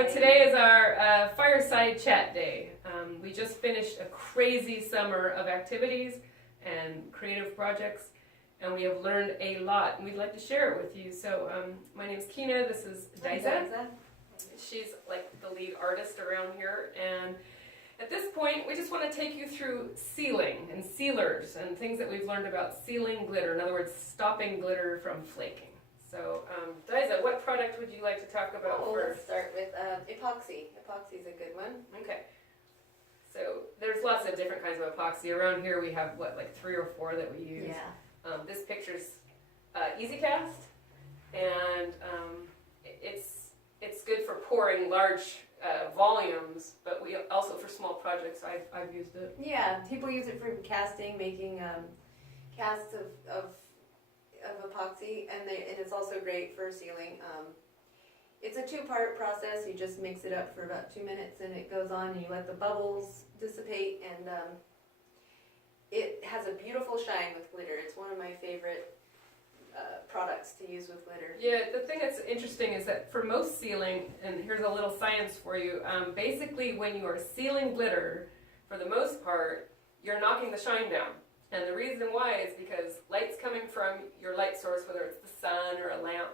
So today is our Fireside Chat Day. We just finished a crazy summer of activities and creative projects, and we have learned a lot, and we'd like to share it with you. So my name's Kina, this is Daisa. She's like the lead artist around here, and at this point we just want to take you through sealing and sealers and things that we've learned about sealing glitter, in other words, stopping glitter from flaking. So, Daisa, what product would you like to talk about first? Let's start with epoxy. Epoxy is a good one. Okay. So, there's lots of different kinds of epoxy. Around here we have, what, like 3 or 4 that we use. Yeah. This picture's Easy Cast, and it's good for pouring large volumes, but we also for small projects I've used it. Yeah, people use it for casting, making casts of epoxy, and it's also great for sealing. It's a 2-part process. You just mix it up for about 2 minutes, and it goes on, and you let the bubbles dissipate, and it has a beautiful shine with glitter. It's one of my favorite products to use with glitter. Yeah, the thing that's interesting is that for most sealing, and here's a little science for you, basically when you are sealing glitter, for the most part, you're knocking the shine down. And the reason why is because light's coming from your light source, whether it's the sun or a lamp.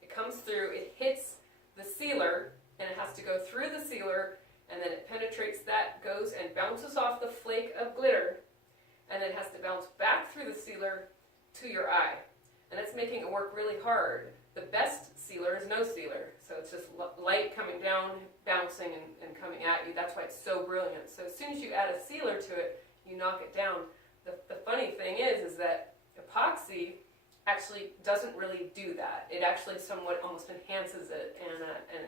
It comes through, it hits the sealer, and it has to go through the sealer, and then it penetrates that, goes and bounces off the flake of glitter, and then it has to bounce back through the sealer to your eye. And it's making it work really hard. The best sealer is no sealer. So it's just light coming down, bouncing, and coming at you. That's why it's so brilliant. So as soon as you add a sealer to it, you knock it down. The funny thing is that epoxy actually doesn't really do that. It actually somewhat almost enhances it. And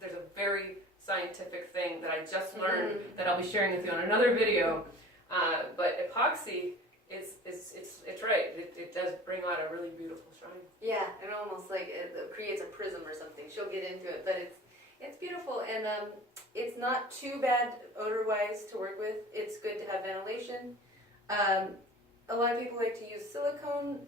there's a very scientific thing that I just learned that I'll be sharing with you on another video. But epoxy it's right. It does bring out a really beautiful shine. Yeah, and almost like it creates a prism or something. She'll get into it, but it's beautiful, and it's not too bad odor-wise to work with. It's good to have ventilation. A lot of people like to use silicone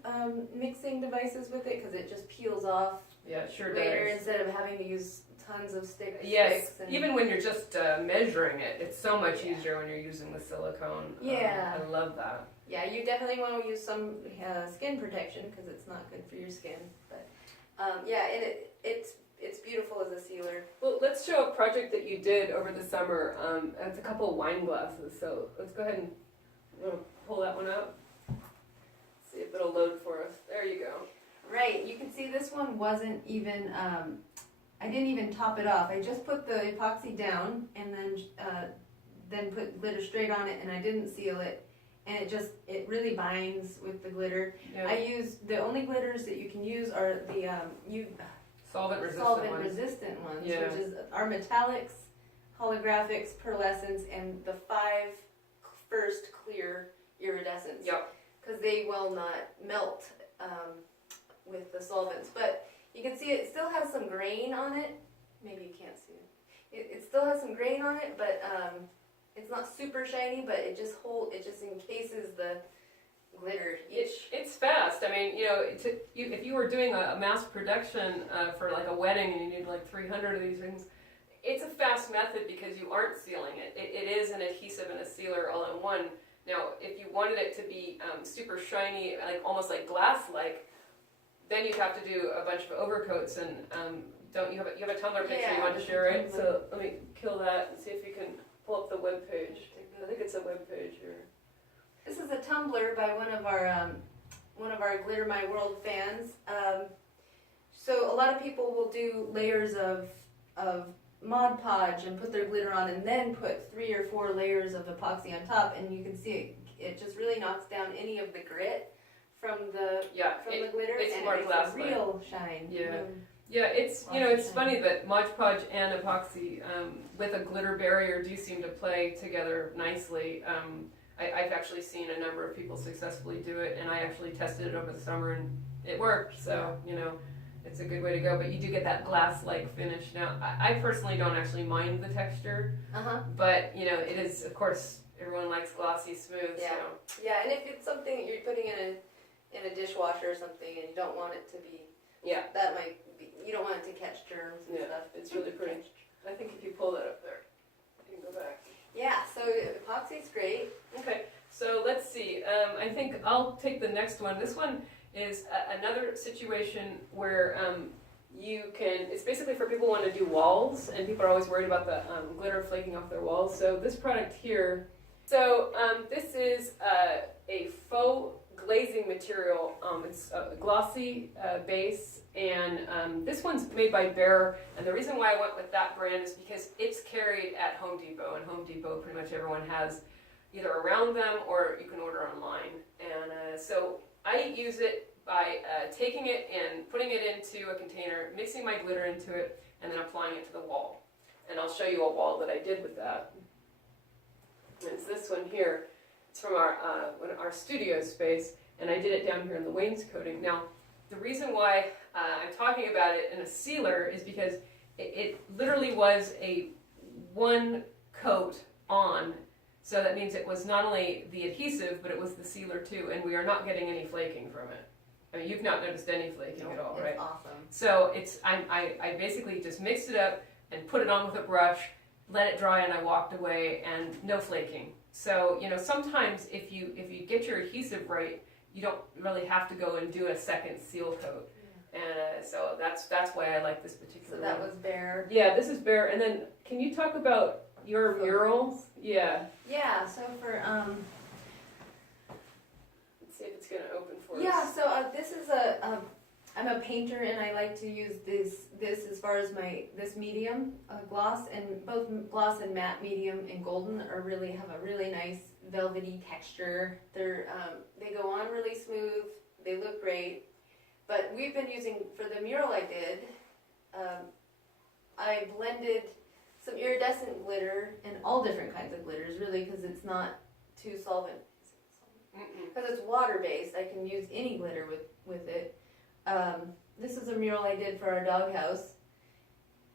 mixing devices with it because it just peels off. Yeah, it sure later does. Instead of having to use tons of sticks. Yes, even when you're just measuring it, it's so much easier when you're using the silicone. Yeah. I love that. Yeah, you definitely want to use some skin protection because it's not good for your skin. But yeah, and it's beautiful as a sealer. Well, let's show a project that you did over the summer. It's a couple of wine glasses. So let's go ahead and pull that one up. See if it'll load for us. There you go. Right, you can see this one wasn't even, I didn't even top it off. I just put the epoxy down and then put glitter straight on it, and I didn't seal it. And it really binds with the glitter. Yeah. I use, the only glitters that you can use are the solvent resistant ones, yeah. Which is our metallics, holographics, pearlescence, and the 5 first clear iridescents. Yep. Because they will not melt with the solvents. But you can see it still has some grain on it. Maybe you can't see it. It still has some grain on it, but it's not super shiny, but it just encases the glitter. It's fast. I mean, if you were doing a mass production for like a wedding and you need like 300 of these things, it's a fast method because you aren't sealing it. It is an adhesive and a sealer all in one. Now, if you wanted it to be super shiny, like almost like glass-like, then you'd have to do a bunch of overcoats. And don't you have a Tumblr picture you want to share, right? So let me kill that and see if you can pull up the web page. I think it's a web page here. This is a Tumblr by one of our Glitter My World fans. So a lot of people will do layers of Mod Podge and put their glitter on, and then put 3 or 4 layers of epoxy on top, and you can see it just really knocks down any of the grit from the glitter, it's and more it's a real shine. Yeah. Yeah, it's it's funny that Mod Podge and epoxy with a glitter barrier do seem to play together nicely. I've actually seen a number of people successfully do it, and I actually tested it over the summer, and it worked. So it's a good way to go. But you do get that glass-like finish. Now, I personally don't actually mind the texture, but it is, of course, everyone likes glossy, smooth. Yeah, yeah, and if it's something that you're putting in a dishwasher or something, and you don't want it to be, that might be, you don't want it to catch germs and stuff. It's really pretty. I think if you pull that up there, you can go back. Yeah, so epoxy's great. Okay, so let's see. I think I'll take the next one. This one is another situation where you can, it's basically for people who want to do walls, and people are always worried about the glitter flaking off their walls. So this product here, this is a faux glazing material. It's a glossy base, and this one's made by Behr, and the reason why I went with that brand is because it's carried at Home Depot, and Home Depot pretty much everyone has either around them or you can order online. And so I use it by taking it and putting it into a container, mixing my glitter into it, and then applying it to the wall. And I'll show you a wall that I did with that. And it's this one here. It's from our studio space, and I did it down here in the wainscoting. Now, the reason why I'm talking about it in a sealer is because it literally was a one coat on. So that means it was not only the adhesive, but it was the sealer too, and we are not getting any flaking from it. I mean, you've not noticed any flaking at all, right? It's awesome. So I basically just mixed it up and put it on with a brush, let it dry, and I walked away, and no flaking. So, you know, sometimes if you get your adhesive right, you don't really have to go and do a second seal coat. Yeah. And so that's why I like this particular So that one. was Behr. Yeah, this is Behr. And then can you talk about your murals? Yeah. Yeah, so for Let's see if it's going to open for us. yeah, so this is I'm a painter, and I like to use this as far as this medium gloss, and both gloss and matte medium and golden have a really nice velvety texture. They go on really smooth. They look great. But we've been using, for the mural I did, I blended some iridescent glitter and all different kinds of glitters, really, because it's not too solvent. Because it's water-based, I can use any glitter with it. This is a mural I did for our doghouse,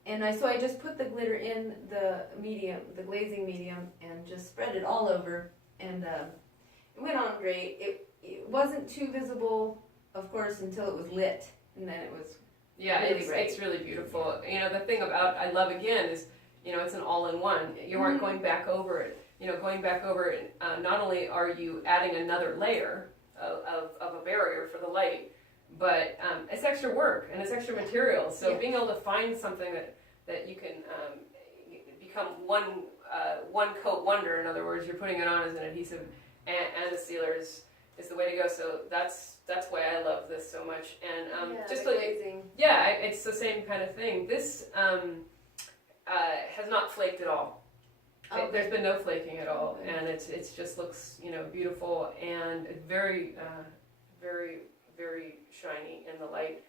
and so I just put the glitter in the glazing medium, and just spread it all over, and it went on great. It wasn't too visible, of course, until it was lit, and then it was it's really beautiful. You know, the thing about I love again is, you know, it's an all-in-one. You aren't going back over it. You know, going back over it, not only are you adding another layer of a barrier for the light, but it's extra work and it's extra material. So being able to find something that you can become one coat wonder. In other words, you're putting it on as an adhesive and a sealer is the way to go. So that's why I love this so much. And just like glazing. Yeah, it's the same kind of thing. This has not flaked at all. There's been no flaking at all, and it just looks, you know, beautiful and very, very, very shiny in the light.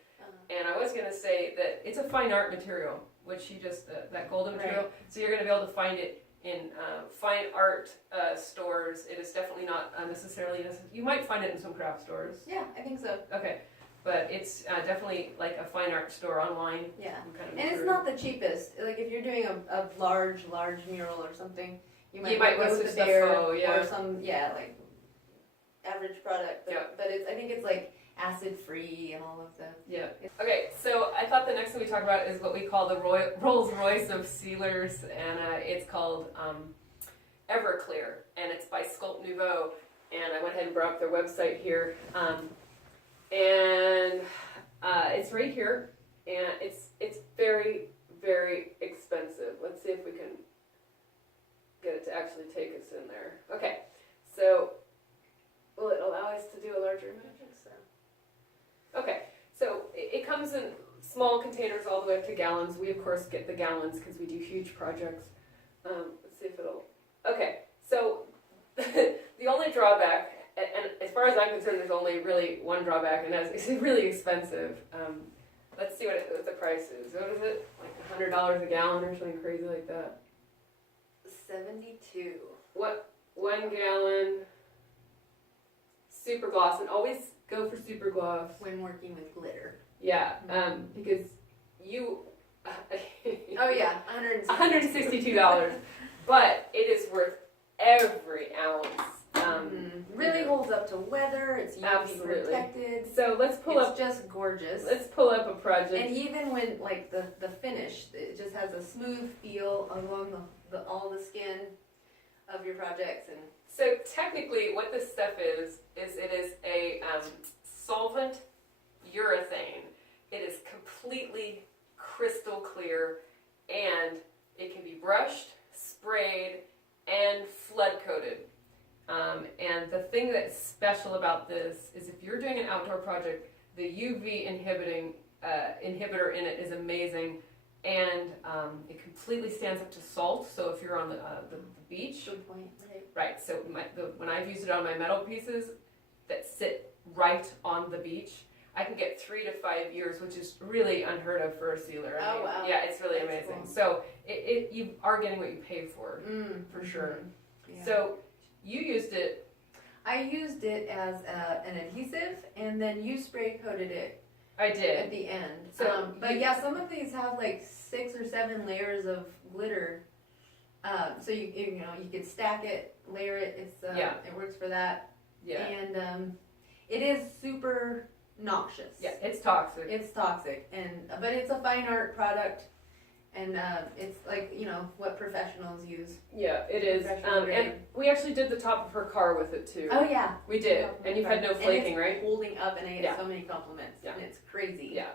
And I was gonna say that it's a fine art material, which you just that golden material. So you're gonna be able to find it in fine art stores. It is definitely not necessarily. You might find it in some craft stores. Yeah, I think so. Okay. But it's definitely like a fine art store online. Yeah, kind of and it's not the cheapest. Like if you're doing a large mural or something, you might go with with the Behr or some like average product. But I think it's like acid free and all of the. Yeah. Okay, so I thought the next thing we talk about is what we call the Rolls Royce of sealers, and it's called Everclear, and it's by Sculpt Nouveau. And I went ahead and brought up their website here. And it's right here, and it's very, very expensive. Let's see if we can get it to actually take us in there. Okay, so will it allow us to do a larger image? Okay, so it comes in small containers all the way up to gallons. We of course get the gallons because we do huge projects. Let's see if it'll. Okay, so the only drawback. And as far as I'm concerned, there's only really one drawback, and it's really expensive. Let's see what the price is. What is it? Like $100 a gallon or something crazy like that? 72. What? 1 gallon super gloss, and always go for super gloss When working with glitter. Yeah, because you. Oh yeah, $162, but it is worth every ounce. Really holds up to weather. It's UV Absolutely. protected. So let's pull up up. It's just gorgeous. Let's pull up a project. And even when like the finish, it just has a smooth feel along the all the skin of your projects. And So technically, what this stuff is it is a solvent urethane. It is completely crystal clear, and it can be brushed, sprayed, and flood coated. And the thing that's special about this is if you're doing an outdoor project, the UV inhibitor in it is amazing, and it completely stands up to salt. So if you're on the beach, good point, right? right. So when I've used it on my metal pieces that sit right on the beach, I can get 3 to 5 years, which is really unheard of for a sealer. I mean, Wow. Yeah, it's really That's amazing. cool. So you are getting what you pay for sure. Yeah. So you used it. I used it as an adhesive, and then you spray coated it I at did. the end. So But yeah, some of these have like 6 or 7 layers of glitter. So you could stack it, layer it. It's it works for that. Yeah. And it is super noxious. Yeah, it's toxic. It's toxic, but it's a fine art product, and it's like what professionals use. Yeah, it is. Professional grade. And we actually did the top of her car with it too. Oh yeah, We did. And you've had no flaking, and it's right? holding up, and I get Yeah. so many compliments, Yeah. and it's crazy. Yeah.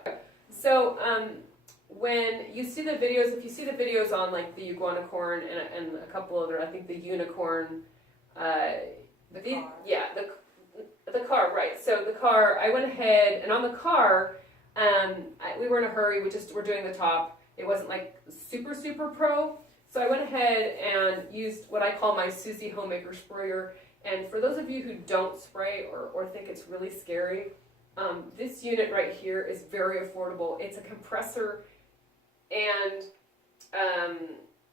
So when you see the videos, if you see the videos on like the iguana corn and a couple other, I think the unicorn, The car. Yeah, the car, right. So the car, I went ahead, and on the car, we were in a hurry, we're doing the top. It wasn't like super, super pro. So I went ahead and used what I call my Susie Homemaker sprayer. And for those of you who don't spray or think it's really scary, this unit right here is very affordable. It's a compressor and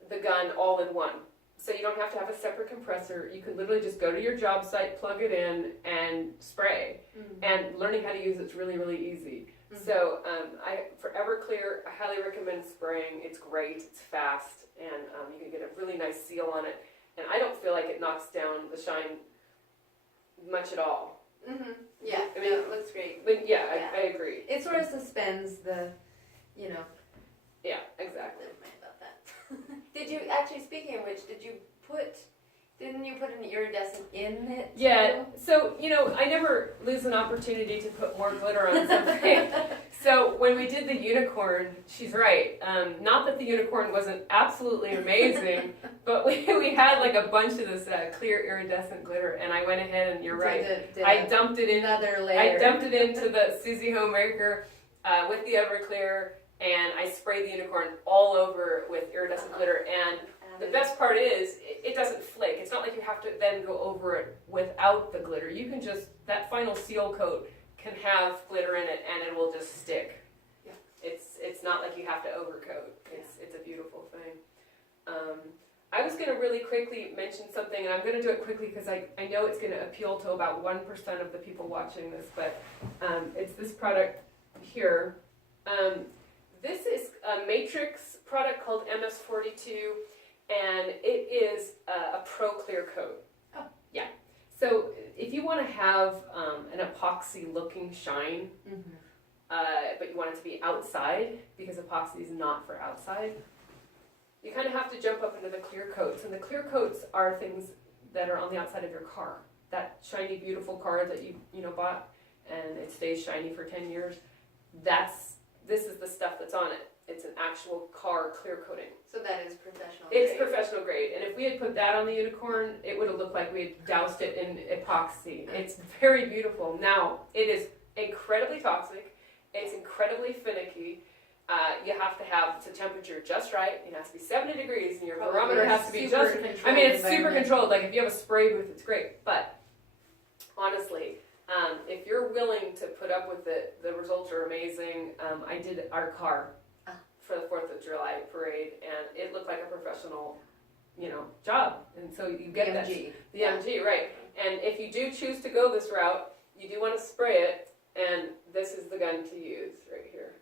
the gun all in one. So you don't have to have a separate compressor. You can literally just go to your job site, plug it in, and spray. Mm-hmm. And learning how to use it's really, really easy. Mm-hmm. So for Everclear, I highly recommend spraying. It's great, it's fast, and you can get a really nice seal on it. And I don't feel like it knocks down the shine much at all. Mm-hmm. Yeah, I mean, it looks great. But yeah, Yeah. I agree. It sort of suspends the, Yeah, exactly. Never mind about that. Did you actually? Speaking of which, didn't you put an iridescent in it? Yeah, too? so, I never lose an opportunity to put more glitter on something. So when we did the unicorn, she's right. Not that the unicorn wasn't absolutely amazing, but we had like a bunch of this clear iridescent glitter, and I went ahead, and you're right. I dumped it in. Another layer. I dumped it into the Susie Homemaker with the Everclear, and I sprayed the unicorn all over with iridescent glitter. And the best part is, it doesn't flake. It's not like you have to then go over it without the glitter. You can just, that final seal coat can have glitter in it, and it will just stick. Yeah. It's not like you have to overcoat. It's a beautiful thing. I was going to really quickly mention something, and I'm going to do it quickly because I know it's going to appeal to about 1% of the people watching this, but it's this product here. This is a matrix product called MS42, and it is a Pro Clear coat. Oh. Yeah. So if you want to have an epoxy looking shine, but you want it to be outside, because epoxy is not for outside, you kind of have to jump up into the clear coats. And the clear coats are things that are on the outside of your car. That shiny, beautiful car that you bought, and it stays shiny for 10 years. This is the stuff that's on it. It's an actual car clear coating. So that is professional. It's grade. professional grade. And if we had put that on the unicorn, it would have looked like we had doused it in epoxy. It's very beautiful. Now, it is incredibly toxic. It's incredibly finicky. You have to have the temperature just right. It has to be 70 degrees, and your Probably barometer has to be super just. controlled I mean, it's super environment. controlled. Like if you have a spray booth, it's great. But honestly, if you're willing to put up with it, the results are amazing. I did our car for the 4th of July parade, and it looked like a professional, job. And so you get that. The MG, right. And if you do choose to go this route, you do want to spray it, and this is the gun to use right here.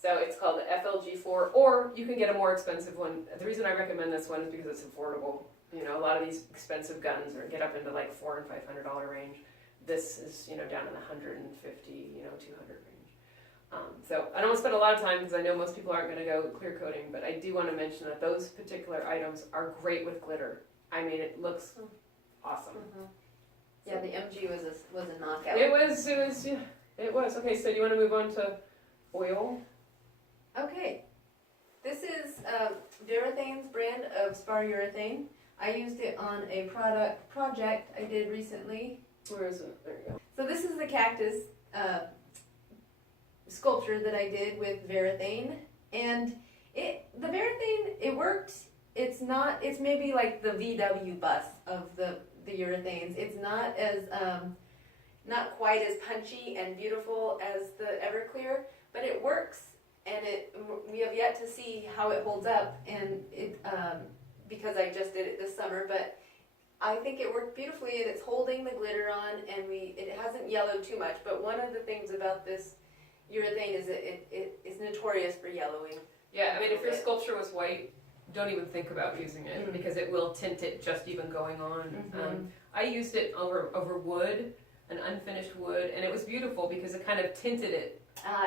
So it's called the FLG4, or you can get a more expensive one. The reason I recommend this one is because it's affordable. A lot of these expensive guns get up into like $400 and $500 range. This is, down in the $150, 200 range. So I don't want to spend a lot of time because I know most people aren't going to go clear coating, but I do want to mention that those particular items are great with glitter. I mean, it looks awesome. Yeah, the MG was a knockout. It was. Okay, so do you want to move on to oil? Okay, this is Verethane's brand of spar urethane. I used it on a project I did recently. Where is it? There you go. So this is the cactus sculpture that I did with Verethane, and the Verethane, it worked. It's maybe like the VW bus of the urethanes. It's not as not quite as punchy and beautiful as the Everclear, but it works, and we have yet to see how it holds up, and it because I just did it this summer, but I think it worked beautifully, and it's holding the glitter on, and it hasn't yellowed too much. But one of the things about this urethane is it is notorious for yellowing. Yeah, I mean, if your sculpture was white, don't even think about using it because it will tint it just even going on. I used it over wood, an unfinished wood, and it was beautiful because it kind of tinted it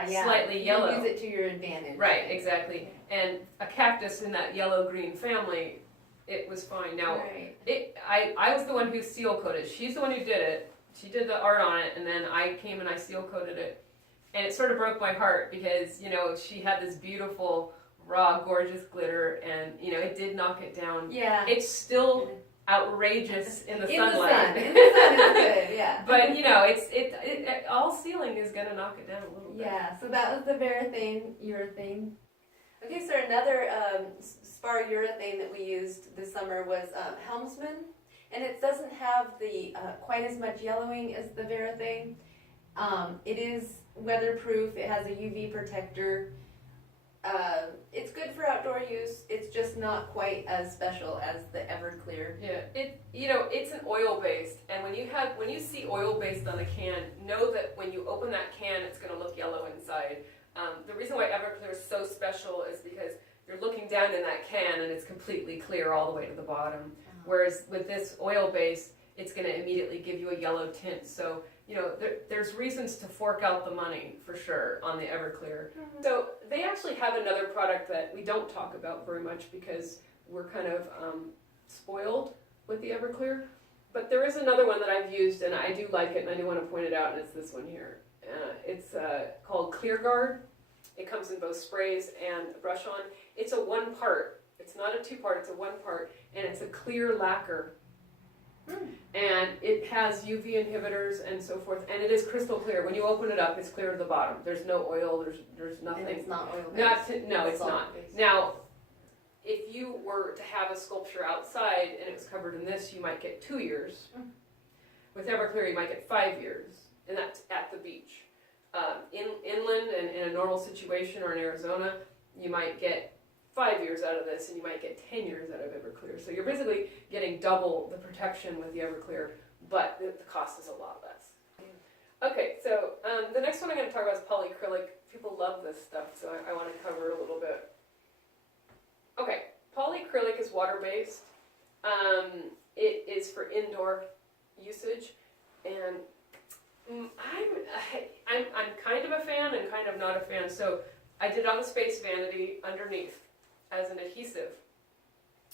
slightly yellow. You use it to your advantage. Right, exactly. And a cactus in that yellow-green family, it was fine. Now, I was the one who seal coated. She's the one who did it. She did the art on it, and then I came and I seal coated it. And it sort of broke my heart because, she had this beautiful, raw, gorgeous glitter, and, it did knock it down. Yeah. It's still outrageous in the In sunlight. the sun it's good, yeah. But, all sealing is going to knock it down a little bit. Yeah, so that was the Verethane urethane. Okay, so another spar urethane that we used this summer was Helmsman, and it doesn't have the quite as much yellowing as the Verethane. It is weatherproof. It has a UV protector. It's good for outdoor use. It's just not quite as special as the Everclear. Yeah, it's an oil based, and when you see oil based on a can, know that when you open that can, it's going to look yellow inside. The reason why Everclear is so special is because you're looking down in that can and it's completely clear all the way to the bottom. Whereas with this oil base, it's going to immediately give you a yellow tint. So, there's reasons to fork out the money for sure on the Everclear. So they actually have another product that we don't talk about very much because we're kind of spoiled with the Everclear. But there is another one that I've used and I do like it and I do want to point it out, and it's this one here. It's called Clear Guard. It comes in both sprays and brush on. It's a one part. It's not a two part, it's a one part, and it's a clear lacquer. And it has UV inhibitors and so forth, and it is crystal clear. When you open it up, it's clear to the bottom. There's no oil, there's nothing. And it's not oil-based. No, it's not. Now, if you were to have a sculpture outside and it was covered in this, you might get 2 years. With Everclear, you might get 5 years, and that's at the beach. Inland and in a normal situation or in Arizona, you might get 5 years out of this, and you might get 10 years out of Everclear. So you're basically getting double the protection with the Everclear, but the cost is a lot less. Okay, so the next one I'm going to talk about is polyacrylic. People love this stuff, so I want to cover a little bit. Okay, polyacrylic is water-based. It is for indoor usage, and I'm kind of a fan and kind of not a fan. So I did on the Space Vanity underneath as an adhesive,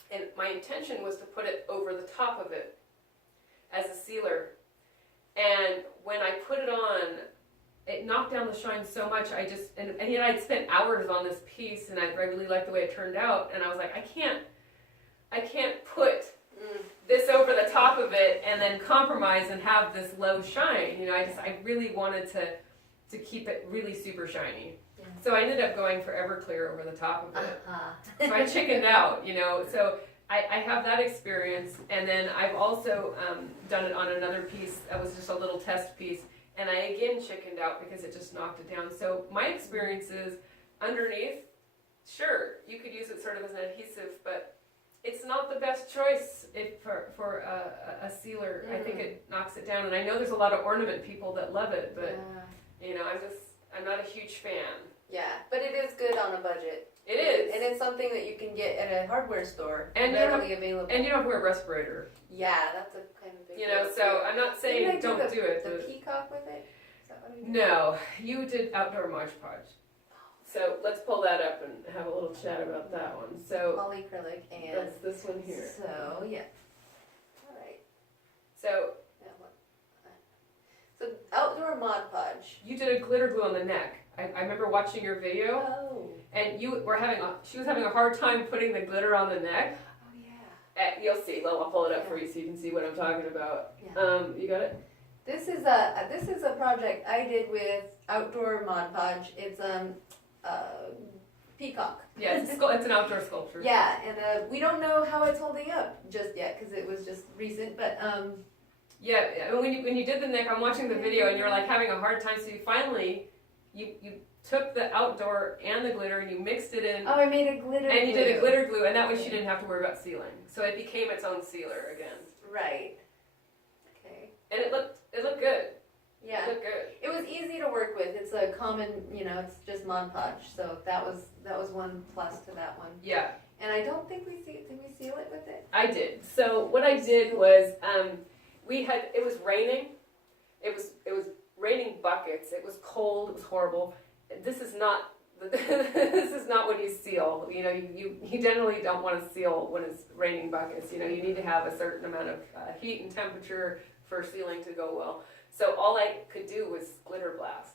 and my intention was to put it over the top of it as a sealer. And when I put it on, it knocked down the shine so much. And I'd spent hours on this piece, and I really liked the way it turned out. And I was like, I can't put this over the top of it and then compromise and have this low shine. I really wanted to keep it really super shiny. Yeah. So I ended up going for Everclear over the top of it. So I chickened out, So I have that experience, and then I've also done it on another piece that was just a little test piece, and I again chickened out because it just knocked it down. So my experience is underneath, sure, you could use it sort of as an adhesive, but it's not the best choice for a sealer. I think it knocks it down, and I know there's a lot of ornament people that love it, but I'm not a huge fan. Yeah, but it is good on a budget. It is. And it's something that you can get at a hardware store. And readily available. And you don't have to wear a respirator. Yeah, that's a kind of big so I'm not saying don't do it. The peacock with it? Is that what I did? No, you did outdoor March Podge. So let's pull that up and have a little chat about that one. So Polyacrylic and that's this one here. so yeah. All right. So Yeah, so outdoor Mod Podge. you did a glitter glue on the neck. I remember watching your video, Oh. and she was having a hard time putting the glitter on the neck. Oh yeah. You'll see. Well, I'll pull it up for you so you can see what I'm talking about. Yeah. You got it? This is a project I did with outdoor Mod Podge. It's peacock. Yeah, it's an outdoor sculpture. Yeah, and we don't know how it's holding up just yet because it was just recent. But yeah. When you did the neck, I'm watching the video, and you're like having a hard time. So you finally you took the outdoor and the glitter and you mixed it in. oh, I made a glitter. And you glue. did a glitter glue, and that way she didn't have to worry about sealing. So it became its own sealer again. Right. Okay. And it looked good. Yeah. It looked good. It was easy to work with. It's a common, it's just Mod Podge. So that was one plus to that one. Yeah, And I don't think did we seal it with it? I did. So what I did was it was raining. It was raining buckets. It was cold. It was horrible. This is not this is not when you seal. You generally don't want to seal when it's raining buckets. You need to have a certain amount of heat and temperature for sealing to go well. So all I could do was glitter blast.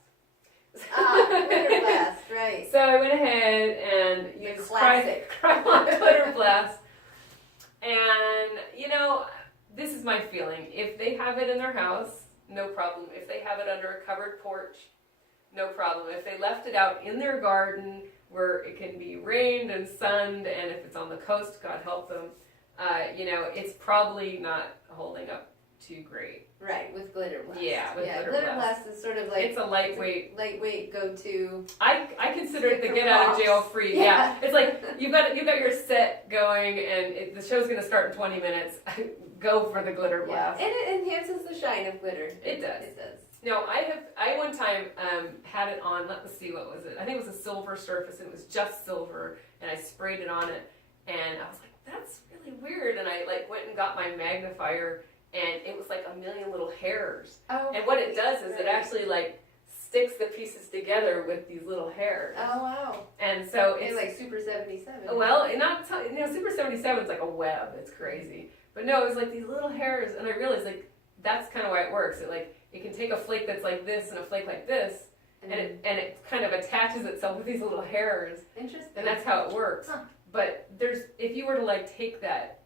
Glitter blast, right. So I went ahead and used classic Krylon glitter blast. And this is my feeling. If they have it in their house, no problem. If they have it under a covered porch, no problem. If they left it out in their garden where it can be rained and sunned, and if it's on the coast, God help them, it's probably not holding up too great. Right, with glitter blast. Yeah, with glitter blast is sort of like it's a lightweight go-to. I consider it the get out of jail free. Yeah. It's like you've got your set going, and the show's going to start in 20 minutes. Go for the glitter blast. Yeah. And it enhances the shine of glitter. It does. It does. No, I one time had it on. Let me see, what was it? I think it was a silver surface, and it was just silver, and I sprayed it on it, and I was like, that's really weird. And I went and got my magnifier, and it was like a million little hairs. Oh. And what it does is it actually sticks the pieces together with these little hairs. Oh wow. And so it's like Super 77. well, not Super 77 is like a web. It's crazy. But no, it was like these little hairs, and I realized that's kind of why it works. It can take a flake that's like this and a flake like this, and it kind of attaches itself with these little hairs. Interesting. And that's how it works. Huh. But if you were to take that,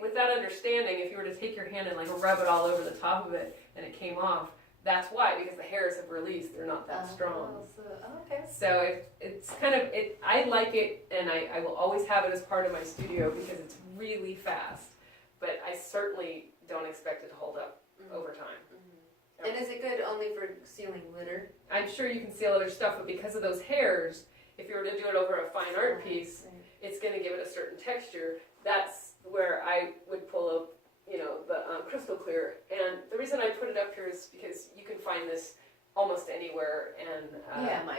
with that understanding, if you were to take your hand and rub it all over the top of it and it came off, that's why, because the hairs have released. They're not that strong. Okay. So it's kind of I like it, and I will always have it as part of my studio because it's really fast. But I certainly don't expect it to hold up over time. Mm-hmm. And is it good only for sealing glitter? I'm sure you can seal other stuff, but because of those hairs, if you were to do it over a fine art piece, it's going to give it a certain texture. That's where I would pull up, the crystal clear. And the reason I put it up here is because you can find this almost anywhere, and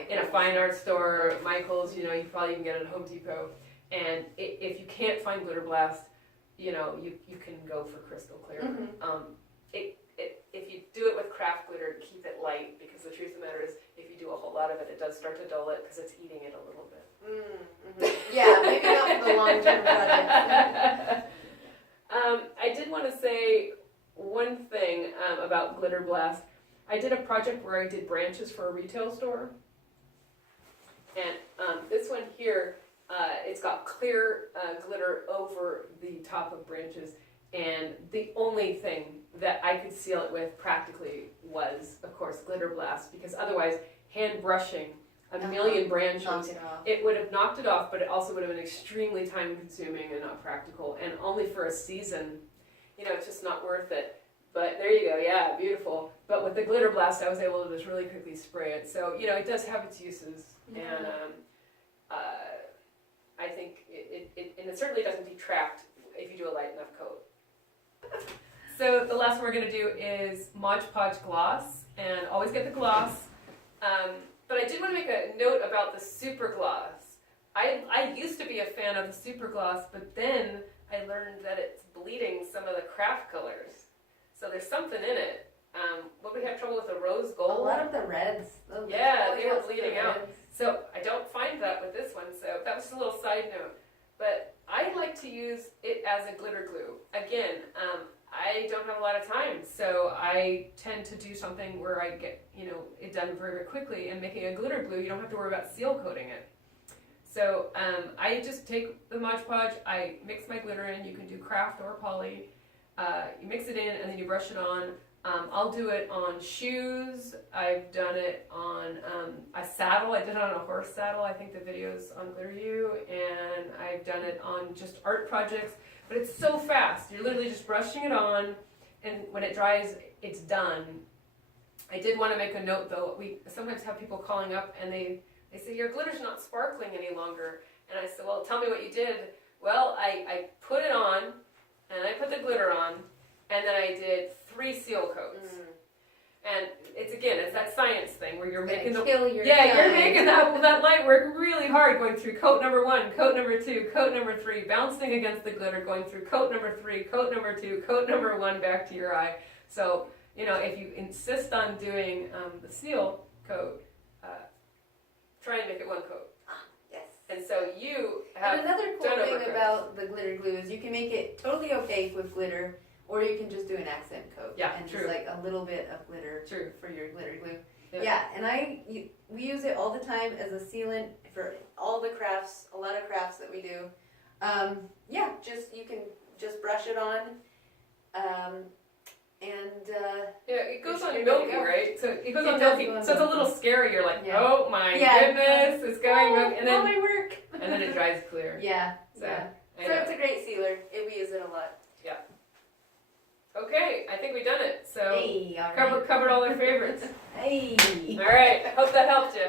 in a fine art store, Michael's. You probably can get it at Home Depot. And if you can't find glitter blast, you can go for crystal clear. Mm-hmm. If you do it with craft glitter, keep it light, because the truth of the matter is, if you do a whole lot of it, it does start to dull it because it's eating it a little bit. Mm-hmm. Yeah, maybe not for the long-term project. I did want to say one thing about glitter blast. I did a project where I did branches for a retail store, and this one here, it's got clear glitter over the top of branches, and the only thing that I could seal it with practically was, of course, glitter blast, because otherwise hand brushing a million branches, it would have knocked it off, but it also would have been extremely time consuming and not practical, and only for a season, it's just not worth it. But there you go, yeah, beautiful. But with the glitter blast, I was able to just really quickly spray it. So, it does have its uses, and I think it certainly doesn't detract if you do a light enough coat. So the last one we're going to do is Mod Podge gloss, and always get the gloss. But I did want to make a note about the super gloss. I used to be a fan of the super gloss, but then I learned that it's bleeding some of the craft colors. So there's something in it. What we have trouble with the rose A gold. lot of the reds. Yeah, they were bleeding out. So I don't find that with this one. So that was just a little side note. But I like to use it as a glitter glue. Again, I don't have a lot of time, so I tend to do something where I get, it done very, very quickly. And making a glitter glue, you don't have to worry about seal coating it. So I just take the Mod Podge, I mix my glitter in. You can do craft or poly. You mix it in and then you brush it on. I'll do it on shoes. I've done it on a saddle. I did it on a horse saddle. I think the video's on GlitterU. And I've done it on just art projects. But it's so fast. You're literally just brushing it on, and when it dries, it's done. I did want to make a note, though. We sometimes have people calling up, and they say, your glitter's not sparkling any longer. And I said, well, tell me what you did. Well, I put it on, and I put the glitter on, and then I did 3 seal coats. And it's that science thing where you're making you're making that light work really hard, going through coat number 1, coat number 2, coat number 3, bouncing against the glitter, going through coat number 3, coat number 2, coat number 1, back to your eye. So, if you insist on doing the seal coat, try and make it 1 coat. Yes. And so you have another cool thing about the glitter glue is you can make it totally opaque with glitter. Or you can just do an accent coat. Yeah, and true. just like a little bit of glitter for your glitter glue. Yeah, and we use it all the time as a sealant for all the crafts, a lot of crafts that we do. You can just brush it on. It goes on milky, right? So it goes on milky. Go on so it's a little scary. You're like, oh my goodness, it's going milky. And then my work. and then it dries clear. So it's a great sealer. We use it a lot. Yeah. Okay, I think we've done it. So Hey, all right. covered all our favorites. Hey. All right, hope that helped you.